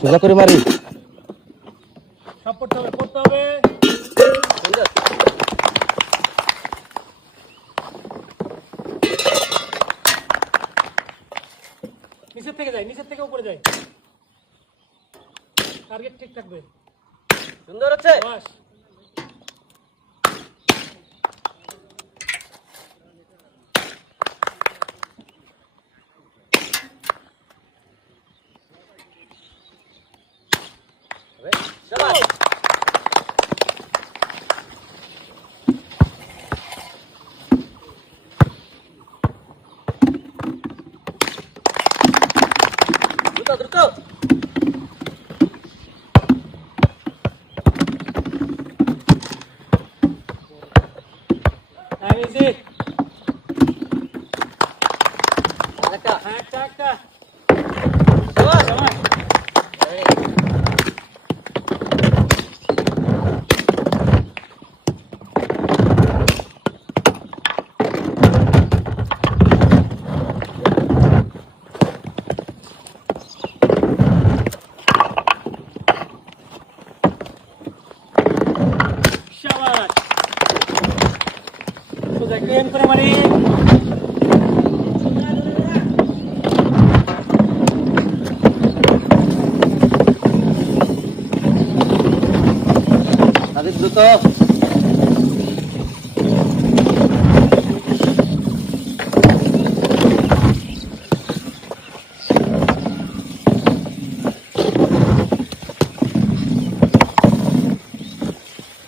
সোজা করে মারি। সব করতে হবে, করতে হবে। নিচের থেকে যায়, নিচের থেকে উপরে যায়। টার্গেট ঠিক থাকবে। সুন্দর হচ্ছে। বাস। শাবাশ। দ্রুত দ্রুত। ইজি। আরেকটা। একটা একটা। শাবাশ। শাবাশ। শাবাশ। সোজা একটু এম করে মারি। তাদের দ্রুত।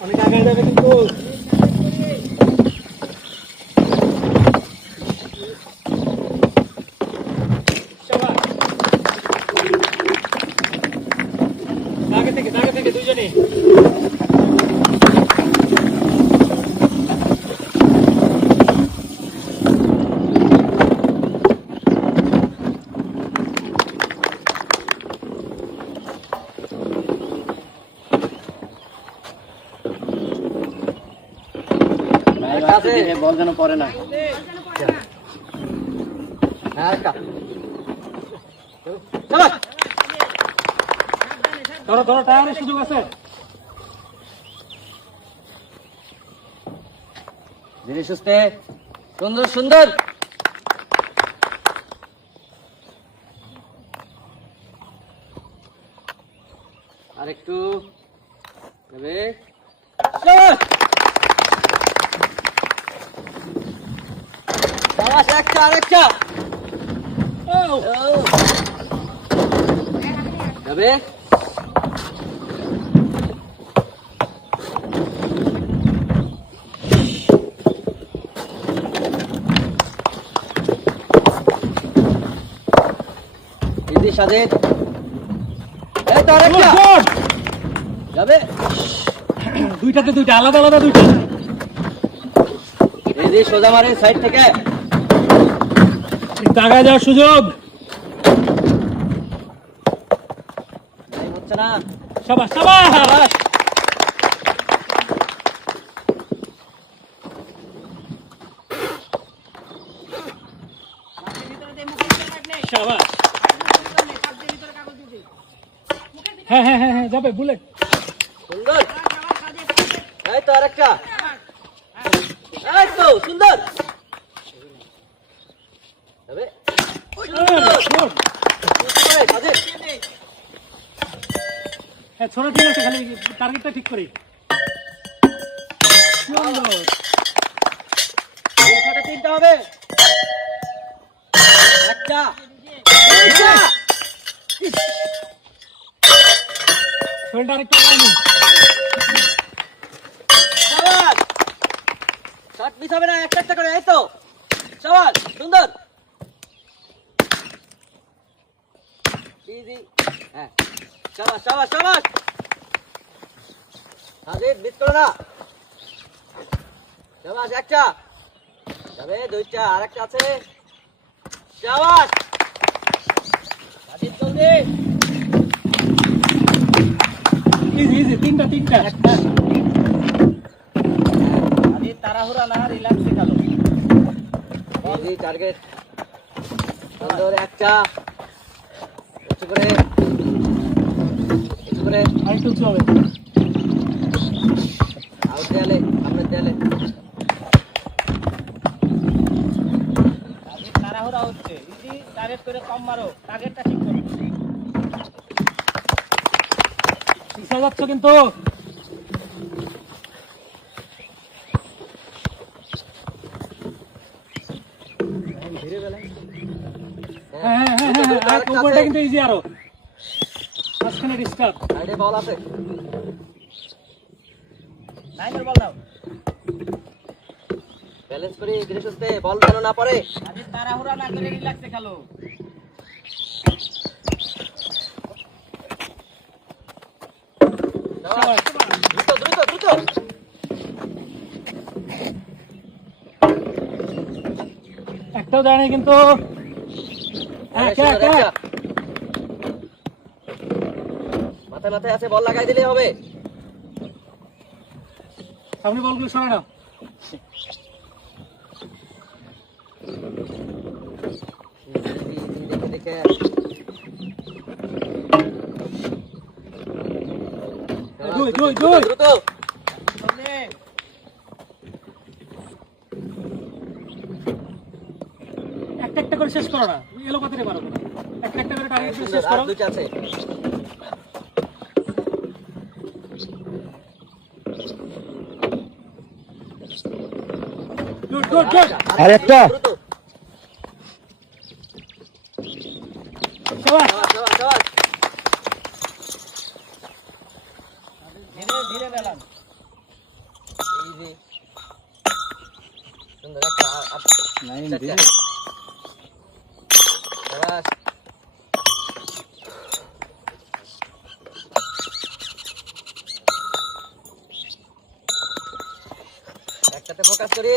অনেক আগে যাবে কিন্তু। শাবাশ। দাগে থেকে দুইজনে। বল যেন পড়ে না। আরেকটা। শাবাশ। ধরো ধরো, টায়ারের সুযোগ আছে। ধীরে সুস্থে। সুন্দর সুন্দর। আরেকটু। তবে শাবাশ। শাবাশ। একটা আরেকটা। ও যাবে। ইজি সাজেদ। এই তো আরেকটা। গুড। যাবে। দুইটাতে দুইটা, আলাদা আলাদা দুইটা। ইজি সোজা মারে সাইড থেকে। দাগায় যাওয়ার সুযোগ। হচ্ছে না। শাবাশ শাবাশ। শাবাশ। শাবাশ। হ্যাঁ হ্যাঁ হ্যাঁ হ্যাঁ, যাবে বুলেট। সুন্দর। এই তো আরেকটা। এই তো সুন্দর। যাবে। গুড। সাজেদ। হ্যাঁ, ছোট ঠিক আছে, খালি টার্গেটটা ঠিক করি। সুন্দর। তিনটা হবে। একটা। দুইটা। শরীরটা আরেকটু লাইনি। শাবাশ। শট মিস হবে না, একটা একটা করে। এই তো শাবাশ। সুন্দর। ইজি। হ্যাঁ। শাবাশ শাবাশ শাবাশ। সাজেদ মিস করো না। শাবাশ। একটা যাবে। দুইটা। আরেকটা আছে। শাবাশ। সাজেদ জলদি। ইজি ইজি, তিনটা তিনটা। একটা। আরে তাড়াহুড়া না, রিল্যাক্সে খেলো। ইজি টার্গেট সুন্দর একটা উঁচু করে আরেকটু উঁচু হবে। আউট দেয়ালে সামনের দেয়ালে তাড়াহুড়া হচ্ছে ইজি টার্গেট করে কম মারো টার্গেটটা ঠিক করো পিছিয়ে যাচ্ছ কিন্তু। ধীরে বেলা হ্যাঁ, আর উপরটা কিন্তু ইজি আরো। মাঝখানে ডিস্টার্ব। সাইডে বল আছে নাইমের বল দাও ব্যালেন্স করে ধীরে সুস্থে বল যেন না পড়ে আরে তাড়াহুড়া না করে রিল্যাক্সে খেলো দ্রুত দ্রুত দ্রুত একটাও দাঁড়ায় কিন্তু। হ্যাঁ, মাথায় মাথায় আছে বল লাগাই দিলেই হবে সামনে বলগুলো সরাই নাও। দেখে দেখে দুই দ্রুত একটা করে শেষ করো না, এলো কথাতে পারো না। একটা করে টার্গেট সুন্দর শেষ আর করো। দুইটা আছে গুড। আরেকটা দ্রুত শাবাশ। শাবাশ ধীরে ধীরে বেলান ইজি সুন্দর একটা লাইন চারটা। দিয়ে শাবাশ একটাতে ফোকাস করি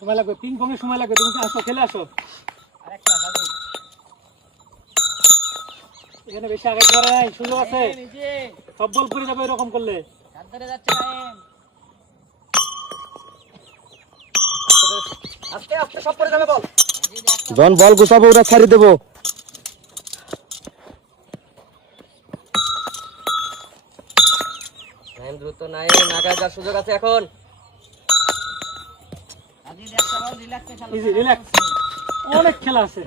সময় লাগবে, পিং পং এর সময় লাগবে। তুমি কি আসো, খেলে আসো। আরেকটা সাজু এখানে বেশি আগে করে নাই, সুযোগ আছে। নিজে সব বল করে যাবে এরকম করলে। সাবধানে যাচ্ছে নাইম আস্তে আস্তে সব পড়ে যাবে বল জন বল গুছাবো, ওরা ছাড়ি দেবো। নাইম দ্রুত নাইম নাগায় যাওয়ার সুযোগ আছে এখন ইজি, রিল্যাক্স। অনেক খেলা আছে।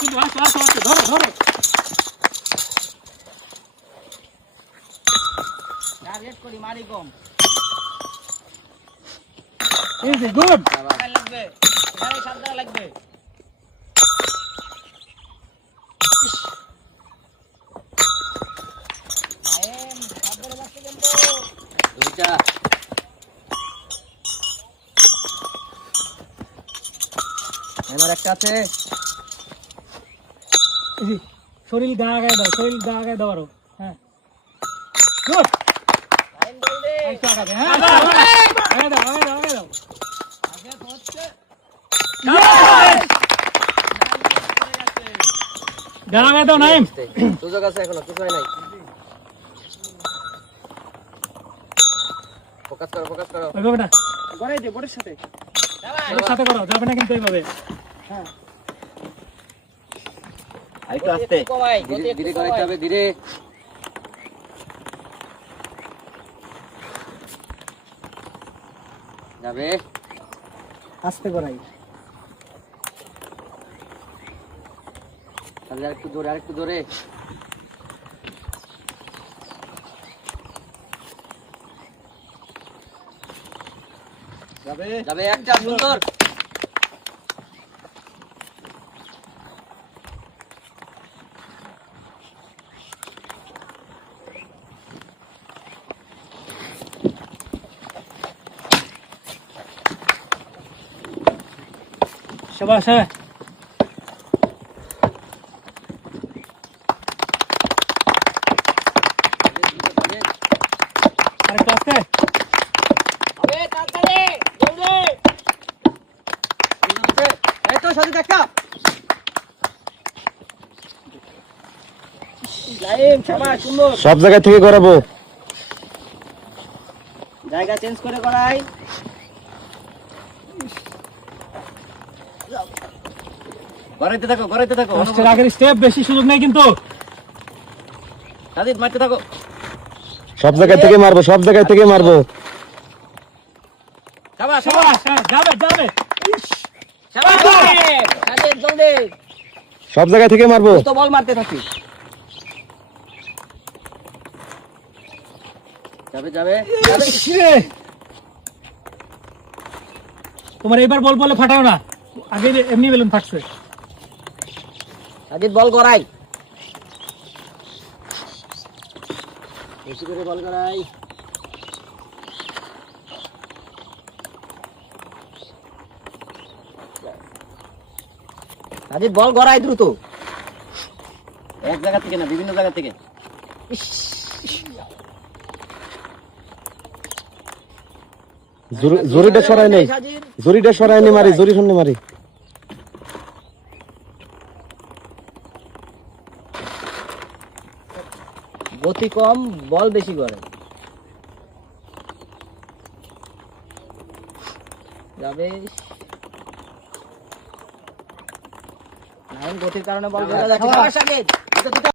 কিন্তু আসো, ধরো। টার্গেট করি মারি কম ইজি, গুড। লাগবে এখানে সাবধানে লাগবে নাইম সাবধানে লাগছে কিন্তু দুইটা আমার একটা আছে ইজি, শরীর গা আগায় দাও আরো। হ্যাঁ, গুড। নাইম বল দে একটু আগাবে। হ্যাঁ, আগায় দাও। আগে হচ্ছে গা আগায় দাও, নাইম। সুযোগ আছে এখনো কিছু হয় নাই ফোকাস করো ওইভাবে না, গড়াই দে বোর্ডের সাথে ওর সাথে করো, যাবে না কিন্তু এইভাবে। হ্যাঁ, আরেকটু আস্তে ধীরে করাইতে হবে ধীরে যাবে আস্তে করাই। তাহলে আরেকটু জোরে যাবে একটা সুন্দর শাবাশ। হ্যাঁ, আরেকটু আস্তে। এই তো সাজিদ একটা নাইম শাবাশ সুন্দর সব জায়গা থেকে করাবো। জায়গা চেঞ্জ করে করাই গড়াইতে থাকো গড়াইতে থাকো লাস্টের আগের স্টেপ বেশি সুযোগ নেই কিন্তু সাজিদ মারতে থাকো সব জায়গা থেকে মারবো, সব জায়গা থেকে মারবো। শাবাশ শাবাশ, হ্যাঁ, যাবে যাবে শাবাশ সাজিদ জলদি সব জায়গা থেকে মারবো। তো বল মারতে থাকি যাবে যাবে যাবে রে। তোমার এইবার বল বলে ফাটাও না, আগে এমনি বেলুন ফাটছে। সাজিদ বল করাই বেশি করে বল করাই সাজিদ বল করাই দ্রুত এক জায়গা থেকে না বিভিন্ন জায়গা থেকে জরিটা সরাই নেই, সাজিদ জরিটা সরাই নি মারি, জরি সামনে মারি। গতি কম বল বেশি করে যাবে নাইম গতির কারণে বল বেড়ে যাচ্ছে